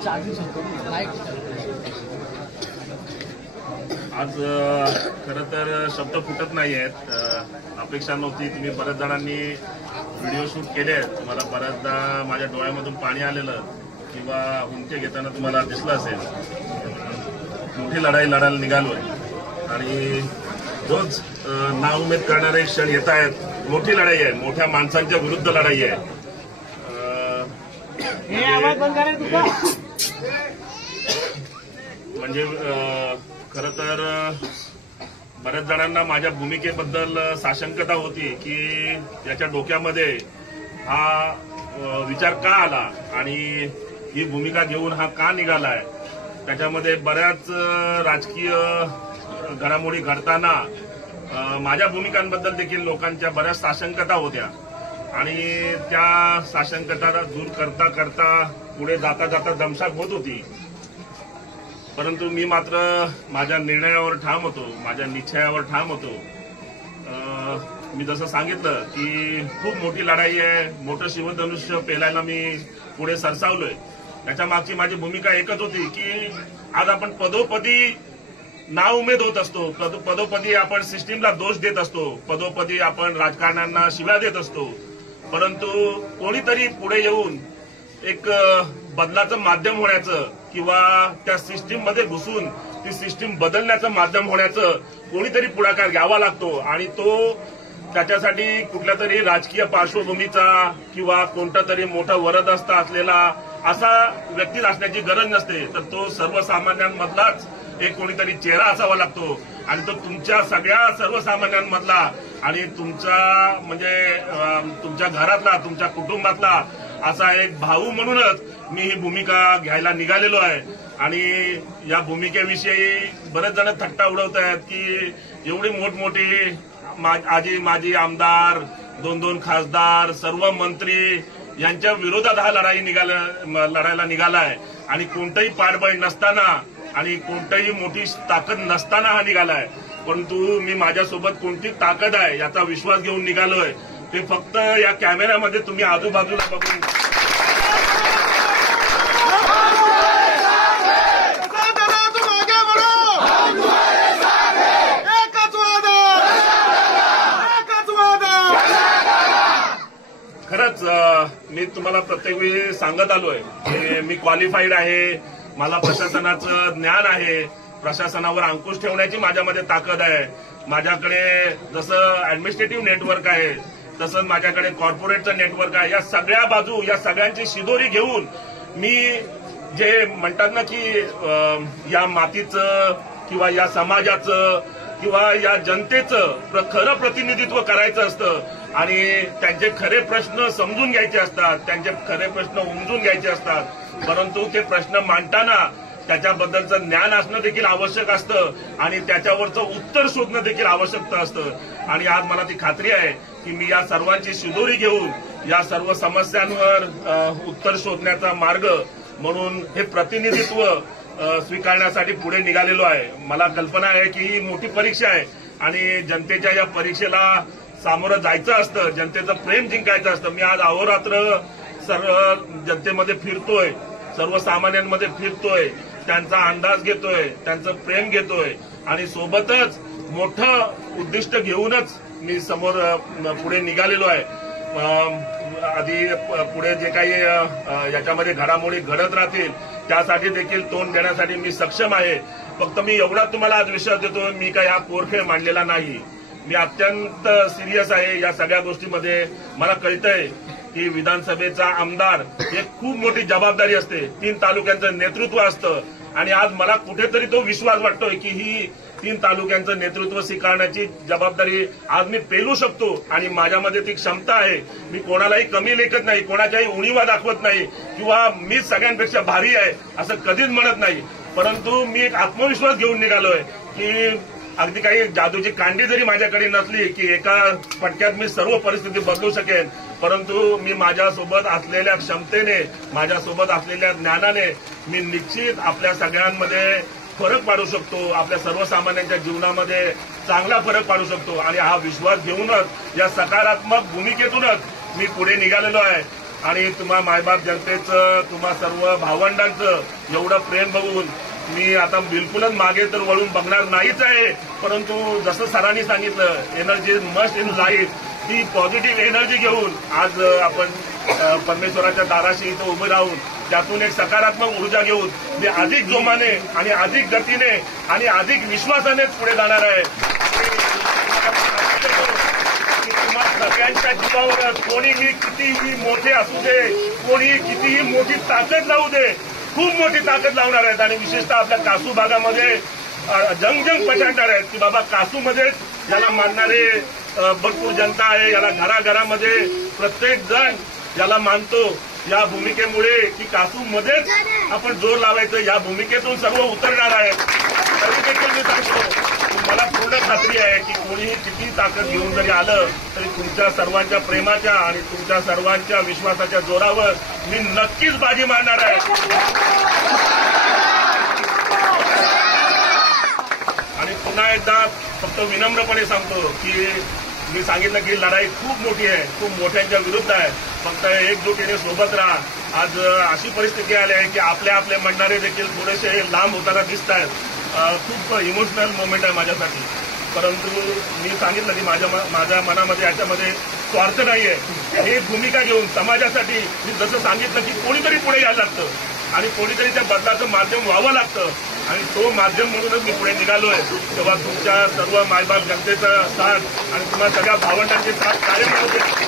आज खरं तर शब्द फुटत नाही आहेत. अपेक्षा नव्हती. तुम्ही बऱ्याच जणांनी व्हिडिओ शूट केले आहेत. तुम्हाला बऱ्याचदा माझ्या डोळ्यामधून पाणी आलेलं किंवा हुंके घेताना तुम्हाला दिसलं असेल. मोठी लढाई लढायला निघालोय आणि रोज नाउमेद करणारे क्षण येत आहेत. मोठी लढाई आहे. मोठ्या माणसांच्या विरुद्ध लढाई आहे. म्हणजे खरं तर बऱ्याच जणांना माझ्या भूमिकेबद्दल साशंकता होती की याच्या डोक्यामध्ये हा विचार का आला आणि ही भूमिका घेऊन हा का निघालाय. त्याच्यामध्ये बऱ्याच राजकीय घडामोडी घडताना माझ्या भूमिकांबद्दल देखील लोकांच्या बऱ्याच साशंकता होत्या आणि त्या साशंकता दूर करता करता पुढे जाता जाता दमछाक होत होती. परंतु मी मात्र माझ्या निर्णयावर ठाम होतो. माझ्या निश्चयावर ठाम होतो. मी जसं सांगितलं की खूप मोठी लढाई आहे. मोठं शिवधनुष्य पेलायला मी पुढे सरसावलोय. त्याच्या मागची माझी भूमिका एकच होती की आज आपण पदोपदी नाउमेद होत असतो. पदोपदी आपण सिस्टीमला दोष देत असतो. पदोपदी आपण राजकारण्यांना शिव्या देत असतो. परंतु कोणीतरी पुढे येऊन एक बदलाचं माध्यम होण्याचं किंवा त्या सिस्टीम मध्ये घुसून ती सिस्टीम बदलण्याचं माध्यम होण्याचं कोणीतरी पुढाकार घ्यावा लागतो आणि तो त्याच्यासाठी कुठल्या तरी राजकीय पार्श्वभूमीचा किंवा कोणता तरी मोठा वरदहस्त असलेला असा व्यक्ती असण्याची गरज नसते. तर तो सर्वसामान्यांमधलाच एक कोणीतरी चेहरा असावा लागतो आणि तो तुमच्या सगळ्या सर्वसामान्यांमधला आणि तुमचा म्हणजे तुमच्या घरातला तुमच्या कुटुंबातला असा एक भाऊ म्हणूनच मी ही भूमिका घ्यायला निघालेलो आहे. आणि या भूमिकेविषयी बरेच जण थट्टा उडवत आहेत की एवढी मोठमोठी आजी माजी आमदार 2-2 खासदार सर्व मंत्री यांच्या विरोधात हा लढायला निघालाय आणि कोणतंही पाठबळ नसताना आणि कोणतीही मोठी ताकद नसताना हा निघालाय. परंतु मी माझ्यासोबत कोणती ताकद आहे याचा विश्वास घेऊन निघालोय. ते फक्त या कॅमेऱ्यामध्ये तुम्ही आजूबाजूला बघून खरंच मी तुम्हाला प्रत्येक वेळी सांगत आलोय की मी क्वालिफाईड आहे. मला प्रशासनाचं ज्ञान आहे. प्रशासनावर अंकुश ठेवण्याची माझ्यामध्ये ताकद आहे. माझ्याकडे जसं ऍडमिनिस्ट्रेटिव्ह नेटवर्क आहे तसंच माझ्याकडे कॉर्पोरेटचं नेटवर्क आहे. या सगळ्या बाजू या सगळ्यांची शिदोरी घेऊन मी जे म्हणतात ना की या मातीचं किंवा या समाजाचं किंवा या जनतेचं खरं प्रतिनिधित्व करायचं असतं आणि त्यांचे खरे प्रश्न समजून घ्यायचे असतात. त्यांचे खरे प्रश्न उमजून घ्यायचे असतात. परंतु ते प्रश्न मांडताना त्याच्याबद्दलचं ज्ञान असणं देखील आवश्यक असतं आणि त्याच्यावरचं उत्तर शोधणं देखील आवश्यक असतं. आणि आज मला ती खात्री आहे की मी या सर्वांची शिदोरी घेऊन या सर्व समस्यांवर उत्तर शोधण्याचा मार्ग म्हणून हे प्रतिनिधित्व स्वीकारण्यासाठी पुढे निघालेलो आहे. मला कल्पना आहे की ही मोठी परीक्षा आहे आणि जनतेच्या या परीक्षेला सामोरं जायचं असतं. जनतेचं प्रेम जिंकायचं असतं. मी आज अहोरात्र सर्व जनतेमध्ये फिरतोय. सर्वसामान्यांमध्ये फिरतोय. त्यांचा अंदाज घेतोय. त्यांचं प्रेम घेतोय आणि सोबतच मोठं उद्दिष्ट घेऊनच मी समोर पुढे निघालेलो आहे. आधी पुढे जे काही याच्यामध्ये घडामोडी घडत राहतील त्यासाठी देखील तोंड देण्यासाठी मी सक्षम आहे. फक्त मी एवढा तुम्हाला आज विश्वास देतो मी काही हा कोरखेळ मांडलेला नाही. मी अत्यंत सिरियस आहे या सगळ्या गोष्टीमध्ये. मला कळतंय की विधानसभेचा आमदार हे खूप मोठी जबाबदारी असते. 3 तालुक्यांचं नेतृत्व असतं आणि आज मला कुठेतरी तो विश्वास वाटतोय की ही 3 तालुक्यांचं नेतृत्व स्वीकारण्याची जबाबदारी आज मी पेलू शकतो आणि माझ्यामध्ये ती क्षमता आहे. मी कोणालाही कमी लेखत नाही. कोणाच्याही उणीवा दाखवत नाही किंवा मी सगळ्यांपेक्षा भारी आहे असं कधीच म्हणत नाही. परंतु मी एक आत्मविश्वास घेऊन निघालोय की अगदी काही जादूची कांडी जरी माझ्याकडे नसली की एका फटक्यात मी सर्व परिस्थिती बदलू शकेन. परंतु मी माझ्यासोबत असलेल्या क्षमतेने माझ्यासोबत असलेल्या ज्ञानाने मी निश्चित आपल्या सगळ्यांमध्ये फरक पाडू शकतो. आपल्या सर्वसामान्यांच्या जीवनामध्ये चांगला फरक पाडू शकतो आणि हा विश्वास घेऊनच या सकारात्मक भूमिकेतूनच मी पुढे निघालेलो आहे. आणि तुम्हा मायबाप जनतेचं, तुम्हा सर्व भावंडांचं एवढं प्रेम बघून मी आता बिलकुलच मागे तर वळून बघणार नाहीच आहे. परंतु जसं सरांनी सांगितलं, एनर्जी मस्ट इन लाईफ, ती पॉझिटिव्ह एनर्जी घेऊन आज आपण परमेश्वराच्या दाराशी इथं उभे राहून त्यातून एक सकारात्मक ऊर्जा घेऊन मी अधिक जोमाने आणि अधिक गतीने आणि अधिक विश्वासाने पुढे जाणार आहे. तुम्हाला सगळ्यांच्या जीवावर कोणीही कितीही मोठे असू दे, कोणी कितीही मोठी ताकद लावू दे, खूप मोठी ताकद लावणार आहेत. आणि विशेषतः आपल्या कासू भागामध्ये जंग पछाडणार आहेत की बाबा कासूमध्ये याला मानणारे भरपूर जनता आहे, याला घराघरामध्ये प्रत्येक जण याला मानतो. या भूमिकेमुळे की कासूमध्येच आपण जोर लावायचं, या भूमिकेतून सर्व उतरणार आहे. तरी देखील मी सांगतो, मला पूर्ण खात्री आहे की कोणीही किती ताकद घेऊन जरी आलं तरी तुमच्या सर्वांच्या प्रेमाच्या आणि तुमच्या सर्वांच्या विश्वासाच्या जोरावर मी नक्कीच बाजी मारणार आहे. आणि पुन्हा एकदा फक्त विनम्रपणे सांगतो की मी सांगितलं की लढाई खूप मोठी आहे, खूप मोठ्यांच्या विरुद्ध आहे. फक्त एकजुटीने सोबत राहा. आज अशी परिस्थिती आली आहे की आपले म्हणणारे देखील थोडेसे लांब होताना दिसत आहेत. खूप इमोशनल मोमेंट आहे माझ्यासाठी. परंतु मी सांगितलं की माझ्या मनामध्ये याच्यामध्ये स्वार्थ नाहीये. ही भूमिका घेऊन समाजासाठी मी जसं सांगितलं की कोणीतरी पुढे यायला लागतं आणि कोणीतरी त्या बदलाचं माध्यम व्हावं लागतं आणि तो माध्यम म्हणूनच मी पुढे निघालोय. तेव्हा तुमच्या सर्व मायबाप जनतेचा साथ आणि तुम्हाला सगळ्या भावंडांची साथ कायम होते.